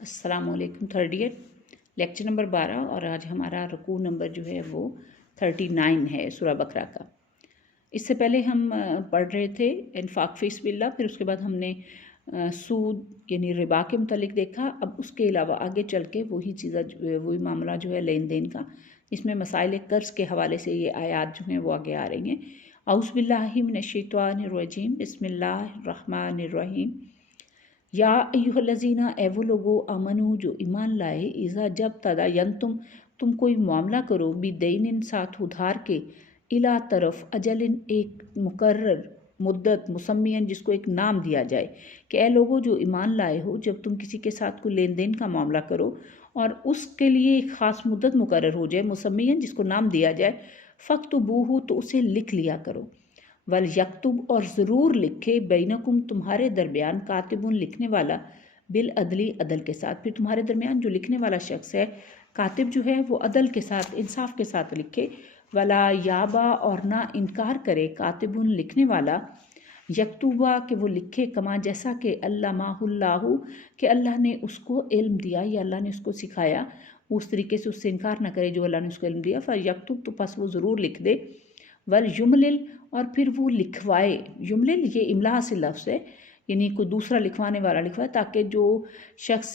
अस्सलामुअलैकुम। Third year lecture number 12 और आज हमारा रुकू नंबर जो है वो 39 है सूरह बकरा का। इससे पहले हम पढ़ रहे थे इन्फाक फी सबिलिल्लाह, फिर उसके बाद हमने सूद यानी रिबा के मुतालिक देखा। अब उसके अलावा आगे चल के वही चीज़ें वही मामला जो है लेन देन का, इसमें मसाइल कर्ज़ के हवाले से ये आयात जो हैं वो आगे आ रही हैं। औज़ु बिल्लाहि मिनश्शैतानिर्रजीम, बिस्मिल्लाहिर्रहमानिर्रहीम। या अय्युहल्लज़ीना, ए वो लोगो, अमनु जो ईमान लाए, इज़ा जब तुम कोई मामला करो, बिदैनिन साथ उधार के, इला तरफ अजलिन एक मुकर्रर मुद्दत, मुसम्मियन जिसको एक नाम दिया जाए, कि ए लोगो जो ईमान लाए हो, जब तुम किसी के साथ कोई लेन देन का मामला करो और उसके लिए एक ख़ास मुद्दत मुकर्रर हो जाए, मुसम्मियन जिसको नाम दिया जाए, फ़क्तुबूहु तो उसे लिख लिया करो। वल यक्तुब और ज़रूर लिखे, बैनकुम तुम्हारे दरमियान, कातिबुन लिखने वाला, बिल अदली अदल के साथ। फिर तुम्हारे दरमियान जो लिखने वाला शख्स है, कातिब जो है वो अदल के साथ, इंसाफ के साथ लिखे। वला याबा और ना इनकार करे, कातिबुन लिखने वाला, यक्तुबा के वो लिखे, कमा जैसा कि अल्लामाहुल्लाहु कि अल्लाह ने उसको इल्म दिया या अल्लाह ने उसको सिखाया, उस तरीके से उससे इनकार ना करे जो अल्लाह ने उसको इल्म दिया। फिर यक्तुब तो बस वो ज़रूर लिख दे। वल युमलिल और फिर वो लिखवाए, युमलिल ये इमला से लफ्ज़ है, यानी कोई दूसरा लिखवाने वाला लिखवाए, ताकि जो शख्स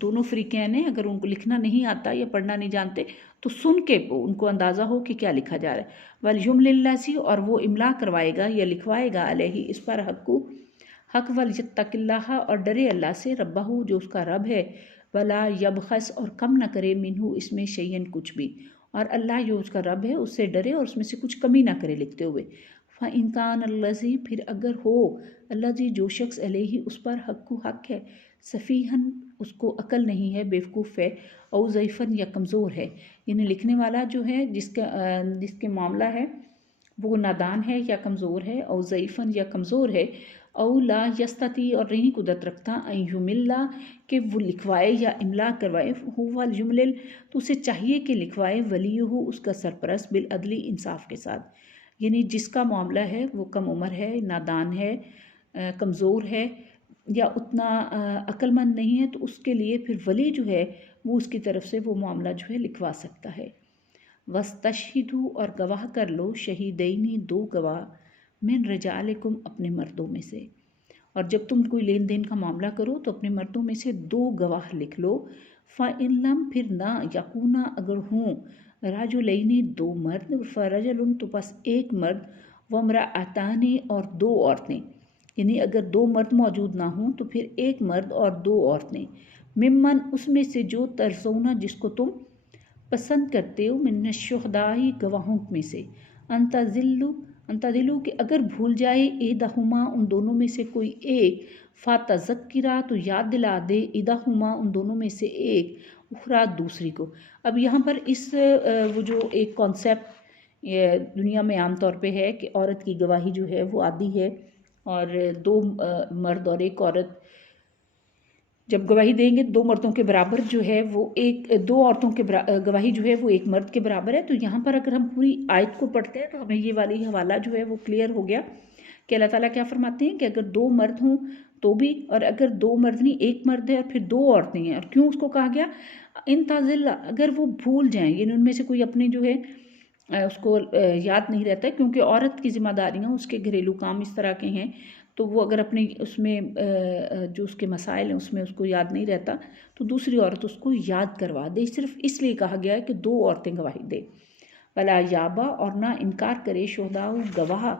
दोनों फ़रीक़ैन हैं अगर उनको लिखना नहीं आता या पढ़ना नहीं जानते तो सुन के उनको अंदाज़ा हो कि क्या लिखा जा रहा है। वल युमलिल्लासी और वो इमला करवाएगा या लिखवाएगा, अलैहि इस पर, हक वल यत्तकिल्लाह और डरे अल्लाह से, रब्बहू जो उसका रब है, वला यबखस और कम न करे, मिनहू इसमें शैयन कुछ भी, और अल्लाह जो उसका रब है उससे डरे और उसमें से कुछ कमी ना करे लिखते हुए। फ़इनकान अल्लज़ी फिर अगर हो, अल्लज़ी जो शख्स अलैहि उस पर, हक है, सफ़ीहन उसको अकल नहीं है, बेवकूफ़ है, औ ज़ईफ़न या कमज़ोर है, यानी लिखने वाला जो है जिसके मामला है वो नादान है या कमज़ोर है, औ ज़ईफ़न या कमज़ोर है, औ ला यस्तती और नहीं कुदरत रखता, अयुमिल्ला कि वो लिखवाए या इमला करवाए, हुवल युमलिल तो उसे चाहिए कि लिखवाए, वलीहु उसका सरपरस्त, बिल अदली इंसाफ के साथ, यानी जिसका मामला है वो कम उम्र है, नादान है, कमज़ोर है या उतना अक्लमंद नहीं है, तो उसके लिए फिर वली जो है वो उसकी तरफ से वो मामला जो है लिखवा सकता है। वस्तशहिदू और गवाह कर लो, शहीदैनी दो गवाह, मिन रजालिकुम अपने मर्दों में से, और जब तुम कोई लेन देन का मामला करो तो अपने मर्दों में से दो गवाह लिख लो। फ़इल्लम फिर ना, यकूना अगर हों, राजुलैनी दो मर्द, फ़रजलुन तो बस एक मर्द, वम्रअतानी और दो औरतें, यानी अगर दो मर्द मौजूद ना हों तो फिर एक मर्द और दो औरतें, मिम्मन उसमें से जो, तरसौना जिसको तुम पसंद करते हो, मिनश्शुहदाई गवाहों में से, अंतदिलु कि अगर भूल जाए, इदहुमा उन दोनों में से कोई एक, फ़ातज़क्किरा तो याद दिला दे, इदहुमा उन दोनों में से एक, उखरा दूसरी को। अब यहाँ पर इस वो जो एक कॉन्सेप्ट दुनिया में आम तौर पे है कि औरत की गवाही जो है वो आदी है, और दो मर्द और एक औरत जब गवाही देंगे, दो मर्दों के बराबर जो है वो दो औरतों के गवाही जो है वो एक मर्द के बराबर है। तो यहाँ पर अगर हम पूरी आयत को पढ़ते हैं तो हमें ये वाली हवाला जो है वो क्लियर हो गया कि अल्लाह ताला क्या फरमाते हैं कि अगर दो मर्द हों तो भी, और अगर दो मर्द नहीं एक मर्द है और फिर दो औरतें हैं, और क्यों उसको कहा गया, इन ताजिल्ला अगर वो भूल जाएं, यानी उनमें से कोई अपने जो है उसको याद नहीं रहता है, क्योंकि औरत की जिम्मेदारियाँ उसके घरेलू काम इस तरह के हैं, तो वो अगर अपने उसमें जो उसके मसाइल हैं उसमें उसको याद नहीं रहता तो दूसरी औरत उसको याद करवा दे। सिर्फ इसलिए कहा गया है कि दो औरतें गवाही दे। वला याबा और ना इनकार करे, शोदाऊ गवाह,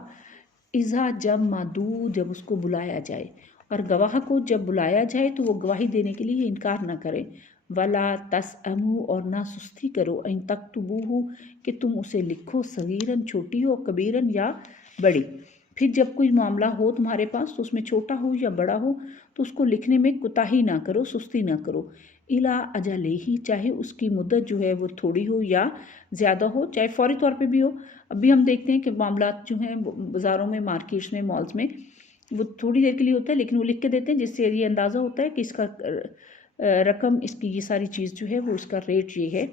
इज़ा जब मादू जब उसको बुलाया जाए, और गवाह को जब बुलाया जाए तो वो गवाही देने के लिए इनकार ना करे। वला तसअमू और ना सुस्ती करो, इन तक्तुबूहु कि तुम उसे लिखो, सगीरन छोटी हो, कबीरन या बड़ी। फिर जब कोई मामला हो तुम्हारे पास तो उसमें छोटा हो या बड़ा हो तो उसको लिखने में कोताही ना करो, सुस्ती ना करो। इला अजलेही चाहे उसकी मुद्दत जो है वो थोड़ी हो या ज़्यादा हो, चाहे फौरी तौर पे भी हो। अभी हम देखते हैं कि मामला जो हैं बाज़ारों में, मार्केट्स में, मॉल्स में, वो थोड़ी देर के लिए होता है लेकिन वो लिख के देते हैं, जिससे ये अंदाज़ा होता है कि इसका रकम, इसकी ये सारी चीज़ जो है वो उसका रेट ये है।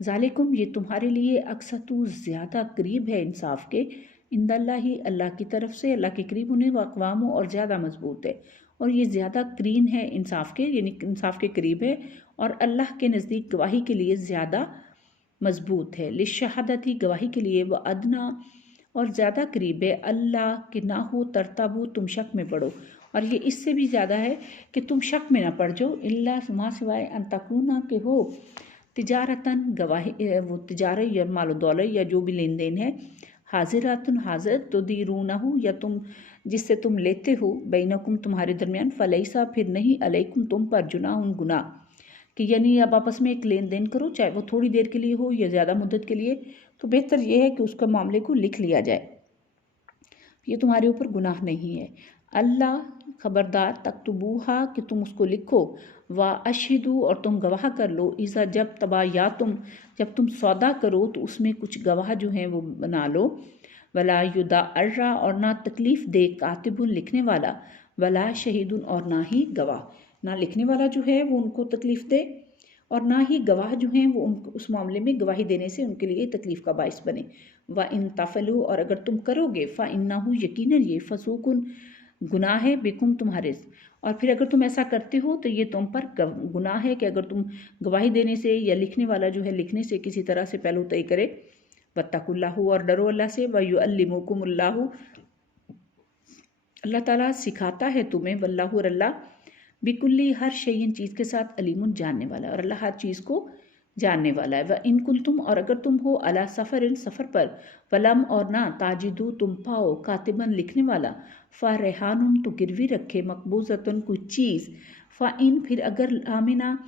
ज़ालिकुम ये तुम्हारे लिए, अक्सतु ज़्यादा करीब है इंसाफ के, इंदल्लाही अल्लाह की तरफ से, अल्लाह के करीब होने, व अक़वाम और ज़्यादा मजबूत है, और ये ज़्यादा करीन है इंसाफ के, यानी इंसाफ के करीब है, और अल्लाह के नज़दीक गवाही के लिए ज़्यादा मजबूत है। लिशहादती गवाही के लिए वह अदना और ज़्यादा करीब है, अल्लाह के ना हो तरताबू तुम शक में पड़ो, और ये इससे भी ज़्यादा है कि तुम शक में ना पड़ जाओ, इल्ला माँ सिवाय अंतकुना के हो तिजारतन गवाही, वो तिजारत या मालो दौलत या जो भी लेन देन है, हाजिरातुन हाजिर तो दीरूना हो या तुम जिससे तुम लेते हो, बैनकुम तुम्हारे दरमियान, फलैसा फिर नहीं, अलैकुम तुम पर, जुनाह गुनाह, कि यानी अब आपस में एक लेन देन करो, चाहे वो थोड़ी देर के लिए हो या ज़्यादा मुद्दत के लिए, तो बेहतर ये है कि उसका मामले को लिख लिया जाए, ये तुम्हारे ऊपर गुनाह नहीं है। अल्लाह खबरदार तक्तुबूहा कि तुम उसको लिखो, व अशहिदू और तुम गवाह कर लो, इज़ा जब तबा या तुम जब तुम सौदा करो तो उसमें कुछ गवाह जो हैं वो बना लो, वला युदा अर्रा और ना तकलीफ़ दे कातिबुन लिखने वाला, वला शहीदुन और ना ही गवाह, ना लिखने वाला जो है वो उनको तकलीफ़ दे और ना ही गवाह जो हैं वो उनको उस मामले में गवाही देने से उनके लिए तकलीफ़ का बाइस बने। व इन तफलू और अगर तुम करोगे फ़ा इन्नाहु यकीनन ये फसूकुन गुनाह है बिकुम तुम्हारे, और फिर अगर तुम ऐसा करते हो तो ये तुम पर गुनाह है कि अगर तुम गवाही देने से या लिखने वाला जो है लिखने से किसी तरह से पहलू तय करे। वत्तकुल्लाहु और डरो अल्लाह से, वयुअल्लिमुकुमुल्लाहु अल्लाह ताला सिखाता है तुम्हें, वल्लाहु और अल्लाह बिकुल्ली हर शैइन चीज़ के साथ अलीमुन जानने वाला, और अल्लाह हर चीज़ को जानने वाला है। वह इन कुंतुम और अगर तुम हो अला सफ़र इन सफ़र पर, वलम और ना ताजिदू तुम पाओ कातिबन लिखने वाला, फ़ा रेहानुन तो गिरवी रखे, मकबूजतन कोई चीज़, फ़ा इन फिर अगर आमिना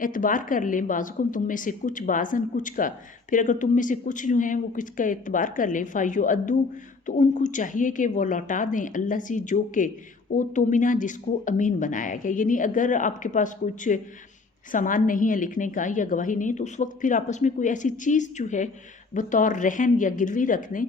एतबार कर लें, बाज़ुकुम तुम में से कुछ, बाज़न कुछ का, फिर अगर तुम में से कुछ जो हैं वो किसका एतबार कर लें, फ़ायु अद्दू तो उनको चाहिए कि वो लौटा दें, अल्लाह से जो के वो तोमिना जिसको अमीन बनाया गया, यानी अगर आपके पास कुछ सामान नहीं है लिखने का या गवाही नहीं, तो उस वक्त फिर आपस में कोई ऐसी चीज़ जो है बतौर रहन या गिरवी रख दें,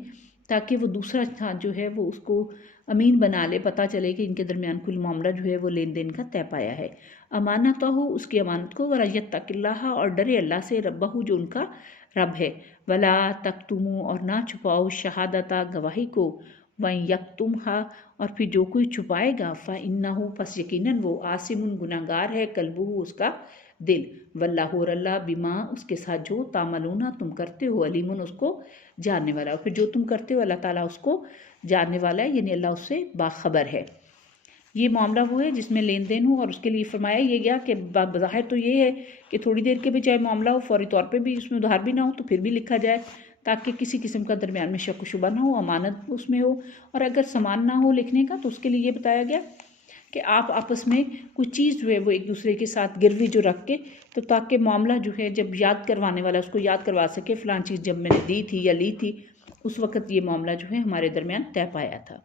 ताकि वो दूसरा था जो है वो उसको अमीन बना ले, पता चले कि इनके दरमियान कुल मामला जो है वो लेन देन का तय पाया है। अमानत हो उसकी अमानत को, वरयत तकिल्लाह और डरे अल्लाह से, रब्बहू जो उनका रब है, वला तक्तुमू और ना छुपाओ, शहादता गवाही को, वहीं यक्तुमहा और फिर जो कोई छुपाएगा, फ़ा इन्नहु पस यकीनन वो, आसिमुन गुनाहगार है, कल्बुहु उसका दिल, वल्लाहु और अल्लाह बिमा उसके साथ जो तामलूना तुम करते हो, अलीमुन उसको जानने वाला, और फिर जो तुम करते हो अल्लाह ताला उसको जानने वाला है, यानी अल्लाह उससे बाखबर है। ये मामला वो है जिसमें लेन देन हो, और उसके लिए फरमाया ये गया कि बज़ाहिर तो ये है कि थोड़ी देर के भी चाहे मामला हो, फौरी तौर पे भी उसमें उधार भी ना हो तो फिर भी लिखा जाए, ताकि किसी किस्म का दरमियान में शक शुबा ना हो, अमानत उसमें हो, और अगर सामान ना हो लिखने का तो उसके लिए ये बताया गया कि आप आपस में कोई चीज़ जो है वो एक दूसरे के साथ गिरवी जो रख के, तो ताकि मामला जो है जब याद करवाने वाला उसको याद करवा सके, फ़लाँ चीज़ जब मैंने दी थी या ली थी उस वक़्त ये मामला जो है हमारे दरमियान तय पाया था।